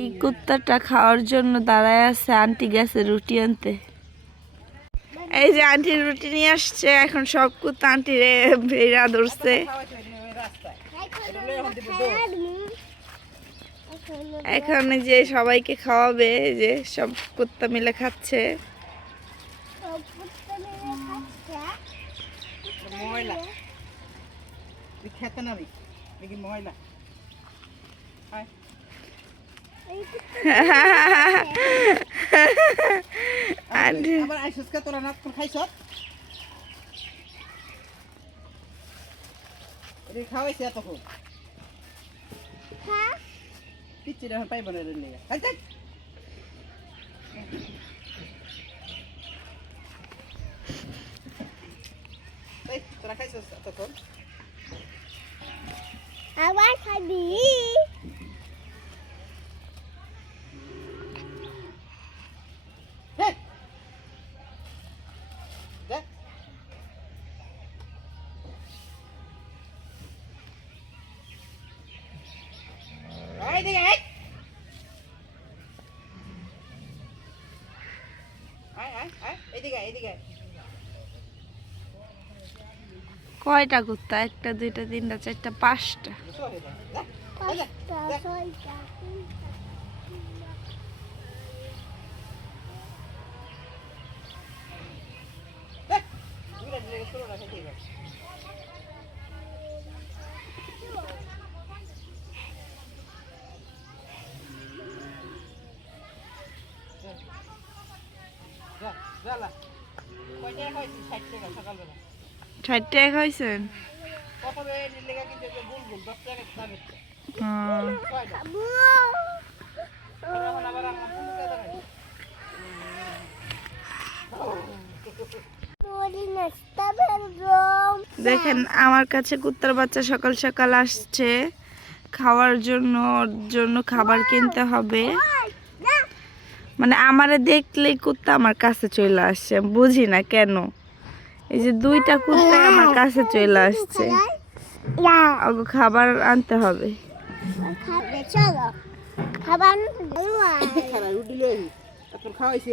এই কুত্তাটা খাওয়ার জন্য দাঁড়ায় আছে, আন্টি গেছে রুটি আনতে। এই যে আন্টি রুটি নিয়ে আসছে, এখন সব কুত্তা আন্টি রে ভেড়া ধরছে। এখন যে সবাইকে খাওয়াবে, যে সব কুত্তা মিলে খাচ্ছে। ময়লা খেতে নামি ময়লা আবার আইসুসকা তোরা না খাইছ রে খাওয়াইছে এতক্ষণ হ্যাঁ পিচ্ছি রে পাইব না রে নিয়ে আই যাই এই তোরা খাইছ এতক্ষণ আবার খাবি কয়টা কুত্তা? একটা, দুইটা, তিনটা, চারটা, পাঁচটা। সকালবেলা 60 টাকা খাইছেন? দেখেন আমার কাছে কুত্তার বাচ্চা সকাল সকাল আসছে খাওয়ার জন্য, ওর জন্য খাবার কিনতে হবে। মানে আমারে দেখলেই কুত্তা আমার কাছে চলে আসছে, বুঝি না কেন। এই যে দুইটা কুত্তা আমার কাছে চলে আসছে, ওকে খাবার আনতে হবে। চলো খাবার খাওয়াইছি